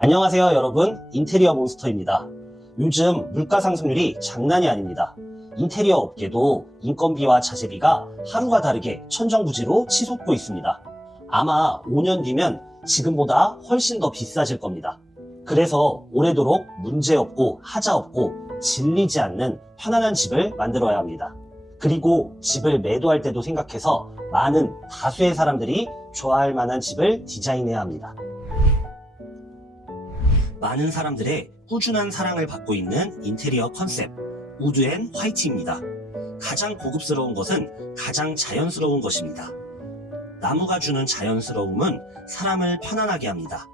안녕하세요 여러분, 인테리어 몬스터입니다. 요즘 물가 상승률이 장난이 아닙니다. 인테리어 업계도 인건비와 자재비가 하루가 다르게 천정부지로 치솟고 있습니다. 아마 5년 뒤면 지금보다 훨씬 더 비싸질 겁니다. 그래서 오래도록 문제없고 하자없고 질리지 않는 편안한 집을 만들어야 합니다. 그리고 집을 매도할 때도 생각해서 많은 다수의 사람들이 좋아할 만한 집을 디자인해야 합니다. 많은 사람들의 꾸준한 사랑을 받고 있는 인테리어 컨셉 우드 앤 화이트입니다. 가장 고급스러운 것은 가장 자연스러운 것입니다. 나무가 주는 자연스러움은 사람을 편안하게 합니다.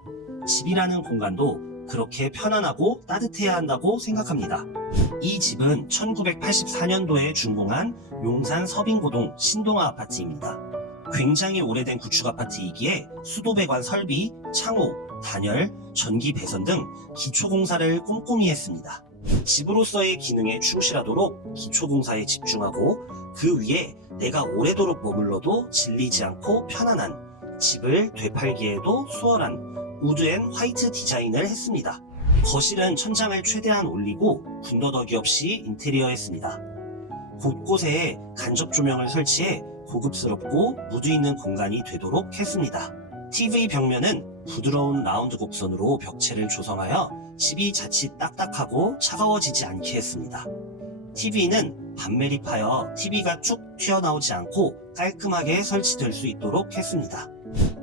집이라는 공간도 그렇게 편안하고 따뜻해야 한다고 생각합니다. 이 집은 1984년도에 준공한 용산 서빙고동 신동아 아파트입니다. 굉장히 오래된 구축 아파트이기에 수도배관 설비, 창호, 단열, 전기 배선 등 기초공사를 꼼꼼히 했습니다. 집으로서의 기능에 충실하도록 기초공사에 집중하고 그 위에 내가 오래도록 머물러도 질리지 않고 편안한 집을 되팔기에도 수월한 우드 앤 화이트 디자인을 했습니다. 거실은 천장을 최대한 올리고 군더더기 없이 인테리어했습니다. 곳곳에 간접 조명을 설치해 고급스럽고 무드 있는 공간이 되도록 했습니다. TV 벽면은 부드러운 라운드 곡선으로 벽체를 조성하여 집이 자칫 딱딱하고 차가워지지 않게 했습니다. TV는 반매립하여 TV가 쭉 튀어나오지 않고 깔끔하게 설치될 수 있도록 했습니다.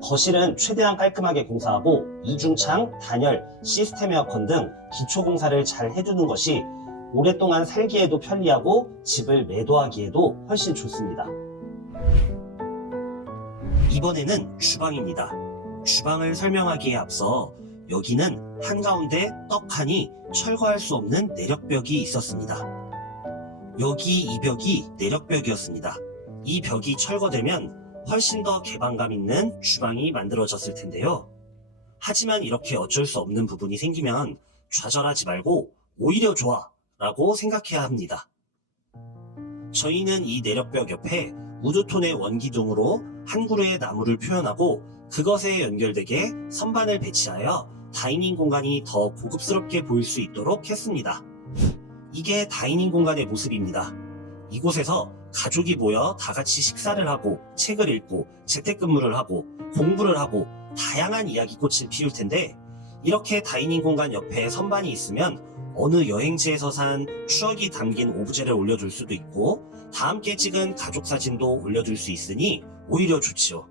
거실은 최대한 깔끔하게 공사하고 이중창, 단열, 시스템 에어컨 등 기초공사를 잘 해두는 것이 오랫동안 살기에도 편리하고 집을 매도하기에도 훨씬 좋습니다. 이번에는 주방입니다. 주방을 설명하기에 앞서 여기는 한가운데 떡하니 철거할 수 없는 내력벽이 있었습니다. 여기 이 벽이 내력벽이었습니다. 이 벽이 철거되면 훨씬 더 개방감 있는 주방이 만들어졌을 텐데요. 하지만 이렇게 어쩔 수 없는 부분이 생기면 좌절하지 말고 오히려 좋아 라고 생각해야 합니다. 저희는 이 내력벽 옆에 우드톤의 원기둥으로 한 그루의 나무를 표현하고 그것에 연결되게 선반을 배치하여 다이닝 공간이 더 고급스럽게 보일 수 있도록 했습니다. 이게 다이닝 공간의 모습입니다. 이곳에서 가족이 모여 다 같이 식사를 하고 책을 읽고 재택근무를 하고 공부를 하고 다양한 이야기꽃을 피울 텐데 이렇게 다이닝 공간 옆에 선반이 있으면 어느 여행지에서 산 추억이 담긴 오브제를 올려둘 수도 있고 다 함께 찍은 가족 사진도 올려둘 수 있으니 오히려 좋지요.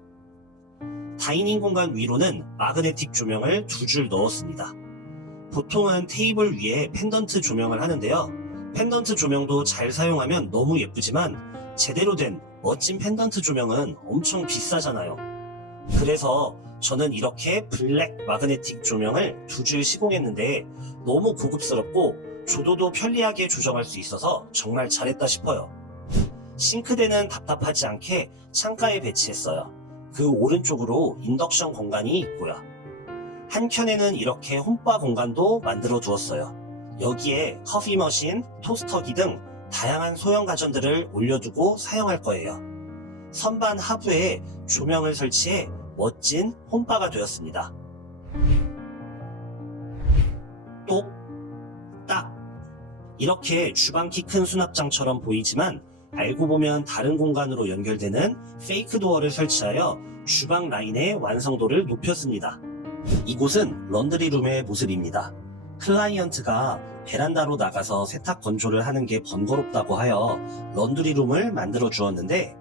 다이닝 공간 위로는 마그네틱 조명을 2줄 넣었습니다. 보통은 테이블 위에 펜던트 조명을 하는데요. 펜던트 조명도 잘 사용하면 너무 예쁘지만 제대로 된 멋진 펜던트 조명은 엄청 비싸잖아요. 그래서 저는 이렇게 블랙 마그네틱 조명을 2줄 시공했는데 너무 고급스럽고 조도도 편리하게 조정할 수 있어서 정말 잘했다 싶어요. 싱크대는 답답하지 않게 창가에 배치했어요. 그 오른쪽으로 인덕션 공간이 있고요. 한켠에는 이렇게 홈바 공간도 만들어 두었어요. 여기에 커피 머신, 토스터기 등 다양한 소형 가전들을 올려두고 사용할 거예요. 선반 하부에 조명을 설치해 멋진 홈바가 되었습니다. 똑, 딱. 이렇게 주방 키 큰 수납장처럼 보이지만 알고 보면 다른 공간으로 연결되는 페이크 도어를 설치하여 주방 라인의 완성도를 높였습니다. 이곳은 런드리룸의 모습입니다. 클라이언트가 베란다로 나가서 세탁 건조를 하는 게 번거롭다고 하여 런드리룸을 만들어 주었는데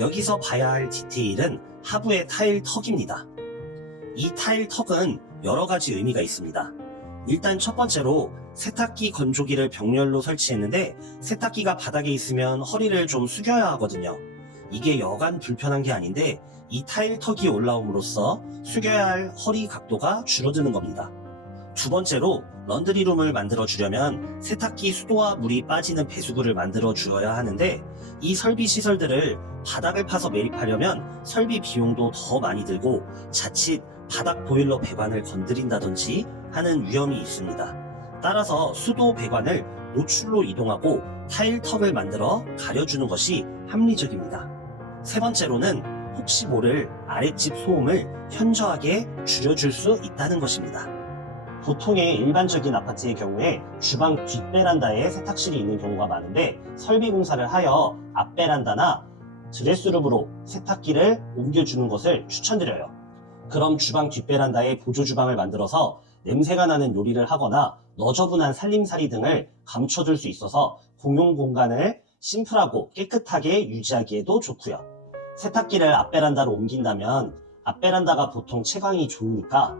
여기서 봐야 할 디테일은 하부의 타일 턱입니다. 이 타일 턱은 여러 가지 의미가 있습니다. 일단 첫 번째로 세탁기 건조기를 벽면로 설치했는데 세탁기가 바닥에 있으면 허리를 좀 숙여야 하거든요. 이게 여간 불편한 게 아닌데 이 타일 턱이 올라옴으로써 숙여야 할 허리 각도가 줄어드는 겁니다. 두 번째로 런드리룸을 만들어 주려면 세탁기 수도와 물이 빠지는 배수구를 만들어 주어야 하는데 이 설비 시설들을 바닥을 파서 매립하려면 설비 비용도 더 많이 들고 자칫 바닥 보일러 배관을 건드린다든지 하는 위험이 있습니다. 따라서 수도 배관을 노출로 이동하고 타일 턱을 만들어 가려주는 것이 합리적입니다. 세 번째로는 혹시 모를 아랫집 소음을 현저하게 줄여줄 수 있다는 것입니다. 보통의 일반적인 아파트의 경우에 주방 뒷베란다에 세탁실이 있는 경우가 많은데 설비 공사를 하여 앞베란다나 드레스룸으로 세탁기를 옮겨주는 것을 추천드려요. 그럼 주방 뒷베란다에 보조 주방을 만들어서 냄새가 나는 요리를 하거나 너저분한 살림살이 등을 감춰줄 수 있어서 공용 공간을 심플하고 깨끗하게 유지하기에도 좋고요. 세탁기를 앞베란다로 옮긴다면 앞베란다가 보통 채광이 좋으니까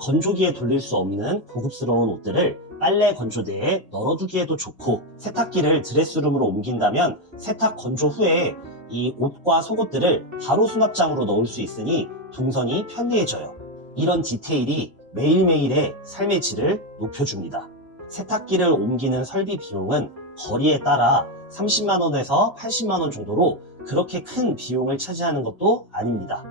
건조기에 돌릴 수 없는 고급스러운 옷들을 빨래 건조대에 널어두기에도 좋고, 세탁기를 드레스룸으로 옮긴다면 세탁 건조 후에 이 옷과 속옷들을 바로 수납장으로 넣을 수 있으니 동선이 편리해져요. 이런 디테일이 매일매일의 삶의 질을 높여줍니다. 세탁기를 옮기는 설비 비용은 거리에 따라 30만원에서 80만원 정도로 그렇게 큰 비용을 차지하는 것도 아닙니다.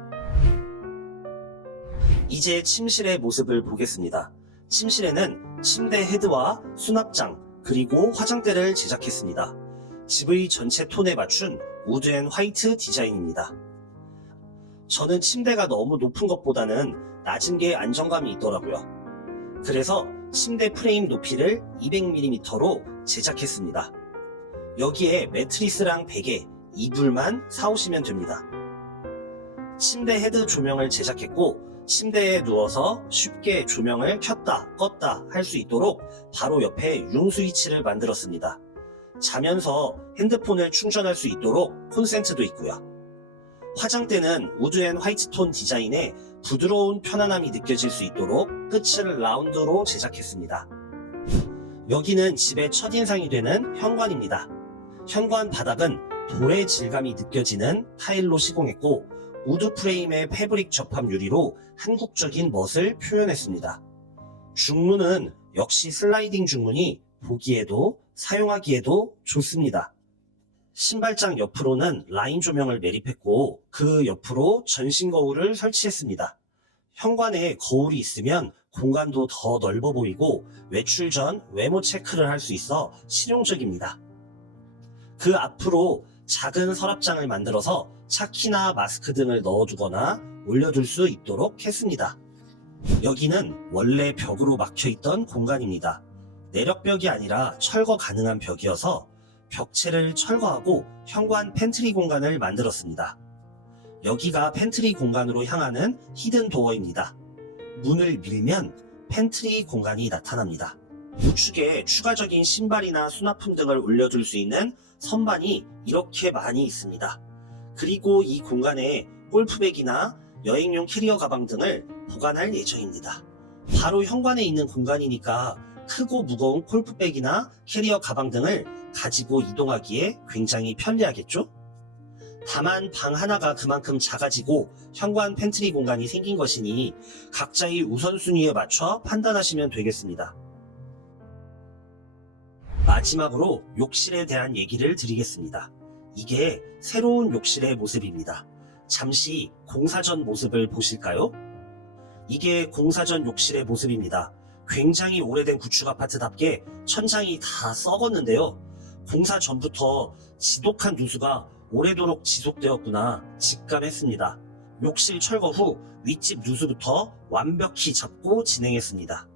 이제 침실의 모습을 보겠습니다. 침실에는 침대 헤드와 수납장 그리고 화장대를 제작했습니다. 집의 전체 톤에 맞춘 우드 앤 화이트 디자인입니다. 저는 침대가 너무 높은 것보다는 낮은 게 안정감이 있더라고요. 그래서 침대 프레임 높이를 200mm로 제작했습니다. 여기에 매트리스랑 베개, 이불만 사오시면 됩니다. 침대 헤드 조명을 제작했고, 침대에 누워서 쉽게 조명을 켰다 껐다 할 수 있도록 바로 옆에 융 스위치를 만들었습니다. 자면서 핸드폰을 충전할 수 있도록 콘센트도 있고요. 화장대는 우드 앤 화이트 톤 디자인에 부드러운 편안함이 느껴질 수 있도록 끝을 라운드로 제작했습니다. 여기는 집의 첫인상이 되는 현관입니다. 현관 바닥은 돌의 질감이 느껴지는 타일로 시공했고, 우드 프레임의 패브릭 접합 유리로 한국적인 멋을 표현했습니다. 중문은 역시 슬라이딩 중문이 보기에도 사용하기에도 좋습니다. 신발장 옆으로는 라인 조명을 매립했고, 그 옆으로 전신 거울을 설치했습니다. 현관에 거울이 있으면 공간도 더 넓어 보이고 외출 전 외모 체크를 할 수 있어 실용적입니다. 그 앞으로 작은 서랍장을 만들어서 차키나 마스크 등을 넣어두거나 올려둘 수 있도록 했습니다. 여기는 원래 벽으로 막혀있던 공간입니다. 내력벽이 아니라 철거 가능한 벽이어서 벽체를 철거하고 현관 팬트리 공간을 만들었습니다. 여기가 팬트리 공간으로 향하는 히든 도어입니다. 문을 밀면 팬트리 공간이 나타납니다. 우측에 추가적인 신발이나 수납품 등을 올려둘 수 있는 선반이 이렇게 많이 있습니다. 그리고 이 공간에 골프백이나 여행용 캐리어 가방 등을 보관할 예정입니다. 바로 현관에 있는 공간이니까 크고 무거운 골프백이나 캐리어 가방 등을 가지고 이동하기에 굉장히 편리하겠죠? 다만 방 하나가 그만큼 작아지고 현관 팬트리 공간이 생긴 것이니 각자의 우선순위에 맞춰 판단하시면 되겠습니다. 마지막으로 욕실에 대한 얘기를 드리겠습니다. 이게 새로운 욕실의 모습입니다. 잠시 공사 전 모습을 보실까요? 이게 공사 전 욕실의 모습입니다. 굉장히 오래된 구축 아파트답게 천장이 다 썩었는데요. 공사 전부터 지독한 누수가 오래도록 지속되었구나 직감했습니다. 욕실 철거 후 윗집 누수부터 완벽히 잡고 진행했습니다.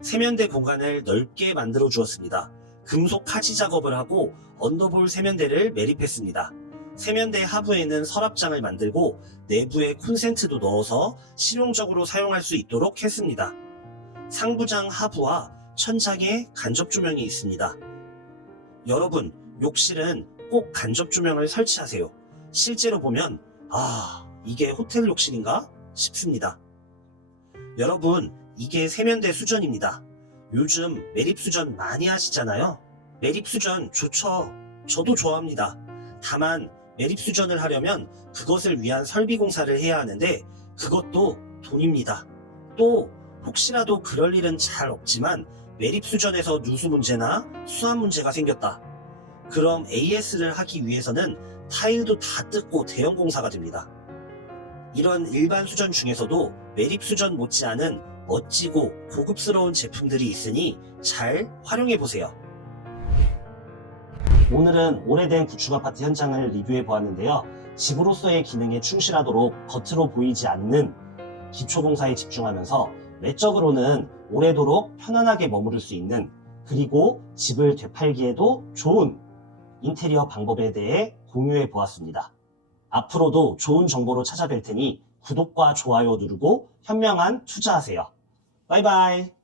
세면대 공간을 넓게 만들어 주었습니다. 금속 카지 작업을 하고 언더볼 세면대를 매립했습니다. 세면대 하부에는 서랍장을 만들고 내부에 콘센트도 넣어서 실용적으로 사용할 수 있도록 했습니다. 상부장 하부와 천장에 간접 조명이 있습니다. 여러분, 욕실은 꼭 간접 조명을 설치하세요. 실제로 보면 이게 호텔 욕실인가 싶습니다. 여러분, 이게 세면대 수전입니다. 요즘 매립 수전 많이 하시잖아요. 매립 수전 좋죠. 저도 좋아합니다. 다만 매립 수전을 하려면 그것을 위한 설비 공사를 해야 하는데 그것도 돈입니다. 또 혹시라도 그럴 일은 잘 없지만 매립 수전에서 누수 문제나 수압 문제가 생겼다. 그럼 AS를 하기 위해서는 타일도 다 뜯고 대형 공사가 됩니다. 이런 일반 수전 중에서도 매립 수전 못지않은 멋지고 고급스러운 제품들이 있으니 잘 활용해보세요. 오늘은 오래된 구축 아파트 현장을 리뷰해 보았는데요. 집으로서의 기능에 충실하도록 겉으로 보이지 않는 기초공사에 집중하면서 외적으로는 오래도록 편안하게 머무를 수 있는, 그리고 집을 되팔기에도 좋은 인테리어 방법에 대해 공유해 보았습니다. 앞으로도 좋은 정보로 찾아뵐 테니 구독과 좋아요 누르고 현명한 투자하세요. 바이바이.